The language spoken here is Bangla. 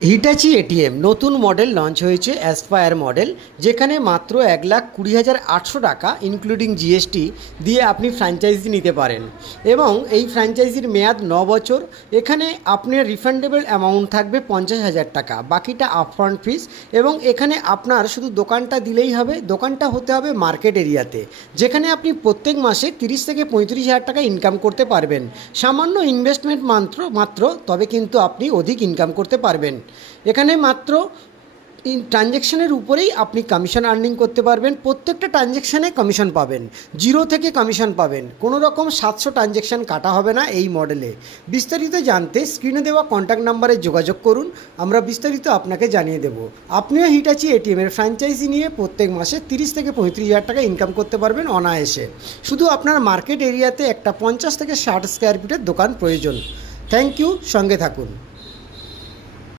হিটাচি এটিএম নতুন মডেল লঞ্চ হয়েছে অ্যাসপায়ার মডেল, যেখানে মাত্র 1,20,800 টাকা ইনক্লুডিং জিএসটি দিয়ে আপনি ফ্র্যাঞ্চাইজি নিতে পারেন এবং এই ফ্র্যাঞ্চাইজির মেয়াদ 9 বছর। এখানে আপনার রিফান্ডেবল অ্যামাউন্ট থাকবে 50,000 টাকা, বাকিটা আপফ্রন্ট ফিস। এবং এখানে আপনার শুধু দোকানটা দিলেই হবে, দোকানটা হতে হবে মার্কেট এরিয়াতে, যেখানে আপনি প্রত্যেক মাসে 30 থেকে 35,000 টাকা ইনকাম করতে পারবেন। সামান্য ইনভেস্টমেন্ট মাত্র, তবে কিন্তু আপনি অধিক ইনকাম করতে পারবেন। এখানে মাত্র ট্রানজ্যাকশানের উপরেই আপনি কমিশন আর্নিং করতে পারবেন। প্রত্যেকটা ট্রানজ্যাকশানে কমিশন পাবেন, 0 থেকে কমিশন পাবেন। কোনো রকম 700 ট্রানজ্যাকশান কাটা হবে না এই মডেলে। বিস্তারিত জানতে স্ক্রিনে দেওয়া কন্ট্যাক্ট নাম্বারে যোগাযোগ করুন, আমরা বিস্তারিত আপনাকে জানিয়ে দেব। আপনিও হিটাচি এটিএমের ফ্র্যাঞ্চাইজি নিয়ে প্রত্যেক মাসে 30 থেকে 35,000 টাকা ইনকাম করতে পারবেন অনায়াসে। শুধু আপনার মার্কেট এরিয়াতে একটা 50 থেকে 60 স্কোয়ার ফিটের দোকান প্রয়োজন। থ্যাংক ইউ, সঙ্গে থাকুন।